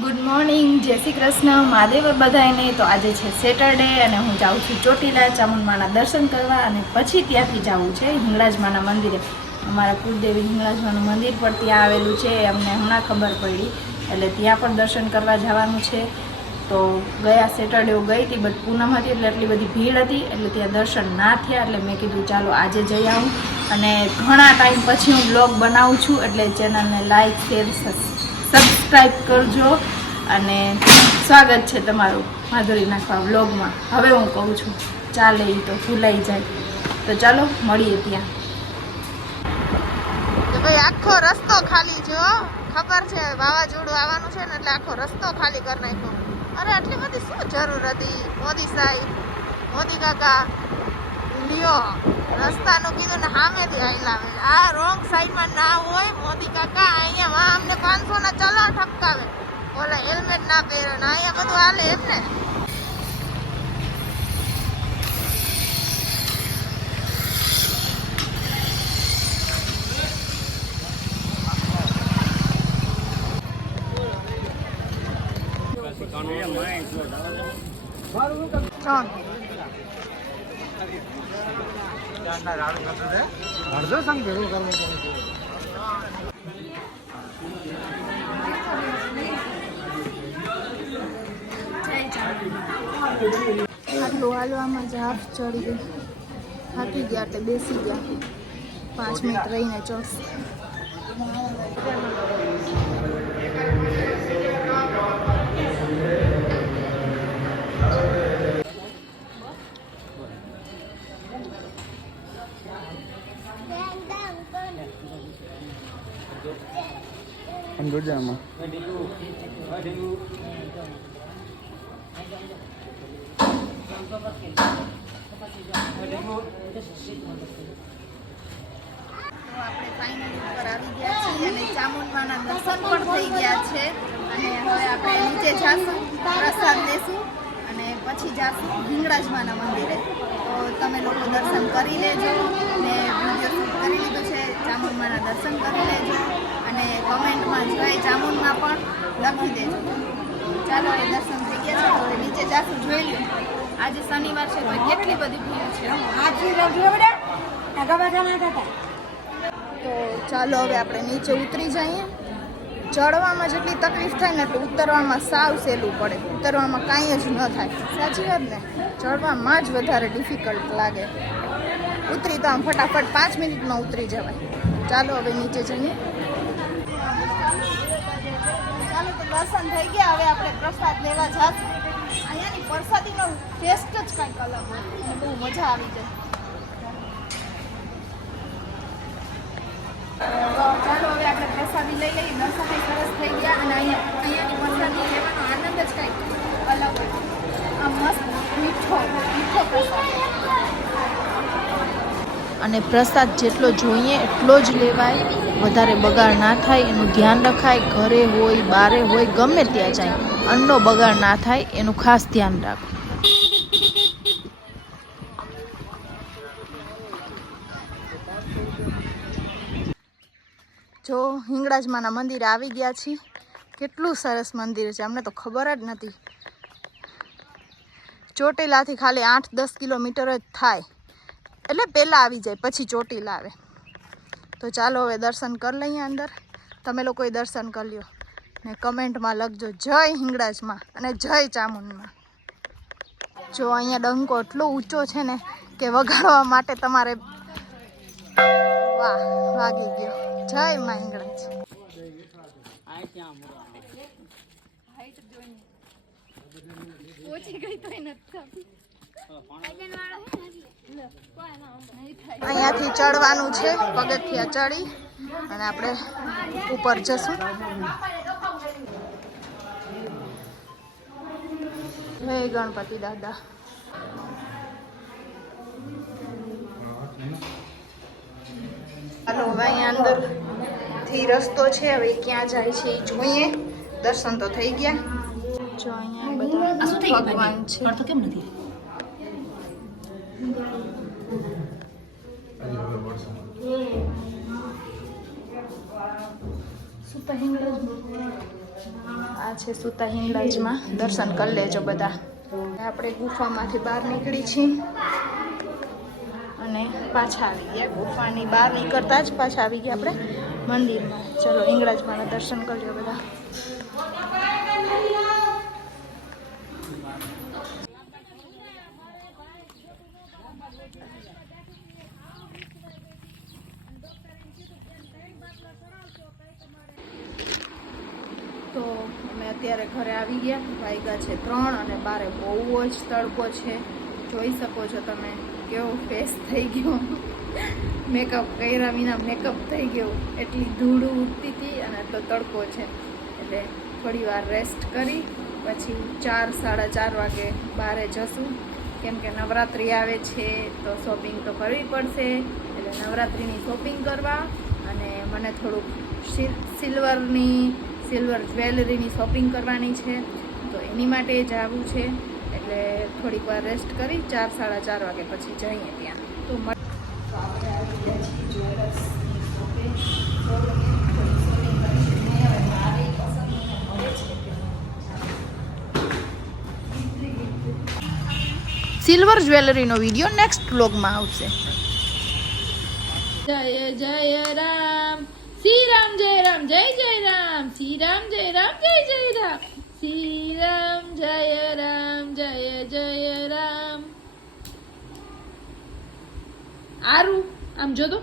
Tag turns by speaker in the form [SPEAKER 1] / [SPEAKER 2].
[SPEAKER 1] Good morning જય શ્રી કૃષ્ણ. મહાદેવ બધાને તો આજે છે સેટરડે અને હું જાઉં છું ચોટીલા ચામુંડમાના દર્શન કરવા અને પછી ત્યાંથી જવું છે હિંગળાજમાના મંદિરે. અમારા કુળદેવી હિંગળાજમાનું મંદિર પણ ત્યાં આવેલું છે. અમને હમણાં ખબર પડી. એટલે ત્યાં પણ દર્શન કરવા જવાનું છે. તો ગયા સેટરડે ગઈ હતી બટ પૂનમ હતી, એટલે એટલી બધી ભીડ હતી. એટલે ત્યાં દર્શન ના થયા. એટલે મેં કીધું, ચાલો, આજે જઈ આવું. અને ઘણા ટાઈમ પછી હું બ્લોગ બનાવું છું. એટલે ચેનલને લાઈક શેર સબસ્ક્રાઈબ કરજો અને સ્વાગત છે તમારું માધુરી નાખવા વ્લોગમાં હવે હું કહું છું, ચાલે એ તો ભૂલાઈ જાય. તો ચાલો, મળીએ ત્યાં.
[SPEAKER 2] ભાઈ, આખો રસ્તો ખાલી જો ખબર છે, વાવાઝોડું આવવાનું છે ને, એટલે આખો રસ્તો ખાલી કરી નાખ્યો. અરે, આટલી બધી શું જરૂર હતી? મોદી સાહેબ, મોદી કાકા, લ્યો. રસ્તાનું કીધું ને સામેથી આવે. આ રોંગ સાઈડમાં ના હોય, મોદી કાકા, અહીંયા માં અમને પાંચસો ના ચલો ઠપકાવે. ઓલા હેલ્મેટ ના પહેરે ને અહીંયા બધું હાલે એમ ને. ત્રણ આટલું હાલવામાં જ હાફ ચડી ગઈ થાકી ગયા એટલે બેસી ગયા. પાંચ મિનિટ રહીને
[SPEAKER 3] જોજે આમાં.
[SPEAKER 2] તો આપણે ફાઇનલ ઉપર આવી ગયા છીએ અને ચામુંડમાના દર્શન પણ થઈ ગયા છે. અને હવે આપણે નીચે જાશું, પ્રસાદ લેશું. પછી જાશું ભીંગળાજમાના મંદિરે. તો તમે લોકો દર્શન કરી લેજો ને વીડિયો કરી લીધો છે. ચામુંડમાના દર્શન કરી લેજો અને કમેન્ટમાં જોઈ ચામુંડમાં પણ લખી દેજો. ચાલો એ દર્શન થઈ ગયા છે તો નીચે જાશું જોઈ લઈએ આજે શનિવાર છે તો કેટલી બધી ભીડ છે. તો ચાલો હવે આપણે નીચે ઉતરી જઈએ. ચડવામાં જેટલી તકલીફ થાય ને એટલું ઉતરવામાં સાવ સહેલું પડે. ઉતરવામાં કાંઈ જ ન થાય. સાચી વાત ને? ચડવામાં જ વધારે ડિફિકલ્ટ લાગે. ઉતરી તો આમ ફટાફટ પાંચ મિનિટમાં ઉતરી જવાય. ચાલો હવે નીચે જઈએ. ચાલો તો દર્શન થઈ ગયા. હવે આપણે પ્રસાદ લેવા જાશું. અહીંયાની પ્રસાદીનો ટેસ્ટ જ કંઈક અલગ હોય. બહુ મજા આવી જાય. લઈ લઈએ દર્શન સરસ થઈ ગયા અને અહીંયા અહીંયાની પ્રસાદી લેવાનો આનંદ જ કંઈક અલગ આ મસ્ત મીઠો મીઠો પ્રસાદ.
[SPEAKER 4] અને પ્રસાદ જેટલો જોઈએ એટલો જ લેવાય. વધારે બગાડ ના થાય, એનું ધ્યાન રખાય, ઘરે હોય, બારે હોય, ગમે ત્યાં જાય, અન્નનો બગાડ ના થાય, એનું ખાસ ધ્યાન રાખો
[SPEAKER 2] જો હિંગળાજમાના મંદિરે આવી ગયા છીએ. કેટલું સરસ મંદિર છે, અમને તો ખબર જ નથી. ચોટીલાથી ખાલી આઠ દસ કિલોમીટર જ થાય. એટલે પહેલાં આવી જાય, પછી ચોટીલા આવે. તો ચાલો હવે દર્શન કરી લઈએ અંદર. તમે લોકોએ દર્શન કરી લ્યો. ને કમેન્ટમાં લખજો, જય હિંગળાજમાં અને જય ચામુંડમાં જો અહીંયા ડંકો એટલો ઊંચો છે ને કે વગાડવા માટે તમારે વાહ, વાગી ગયો. જય માંગણ અહીંયાથી ચડવાનું છે પગથિયા ચડી અને આપણે ઉપર જશું. જય ગણપતિ દાદા. હવે અહીંયા અંદરથી રસ્તો છે હવે ક્યાં જાય છે એ જોઈએ. દર્શન તો થઈ ગયા. જો અહીંયા બધા ભગવાન છે.
[SPEAKER 4] કેમ નથી?
[SPEAKER 2] આ છે સુતા હિંગલાજમાં દર્શન કરી લેજો બધા. આપણે ગુફામાંથી બહાર નીકળી છીએ. અને પાછા આવી ગયા, ગુફાની બહાર નીકળતા જ પાછા આવી ગયા આપણે મંદિરમાં. ચલો હિંગળાજમાંના દર્શન કરજો બધા. તો અમે અત્યારે ઘરે આવી ગયા વાગ્યા છે ત્રણ અને બારે બહુ જ તડકો છે. જોઈ શકો છો તમે કેવો ફેસ થઈ ગયો. મેકઅપ કર્યા વિના મેકઅપ થઈ ગયો. એટલી ધૂળ ઉઠતી હતી અને તો તડકો છે. એટલે થોડી વાર રેસ્ટ કરી, પછી ચાર, સાડા ચાર વાગે બહારે જશું. કેમ કે નવરાત્રિ આવે છે, તો શોપિંગ તો કરવી પડશે. એટલે નવરાત્રિની શોપિંગ કરવા અને મને થોડુંક સિલ- સિલ્વરની સિલ્વર જ્વેલરીની શોપિંગ કરવાની છે. તો એની માટે જવું છે. એટલે થોડીક વાર રેસ્ટ કરી ચાર સાડા ચાર વાગે પછી જઈએ ત્યાં. તો
[SPEAKER 5] સિલ્વર જ્વેલરીનો વીડિયો નેક્સ્ટ બ્લોગમાં આવશે.
[SPEAKER 2] જય જય રામ. શ્રી રામ જય રામ જય જય રામ. શ્રી રામ જય રામ જય જય રામ. શ્રી રામ જય રામ જય જય રામ આરું આમ જો તો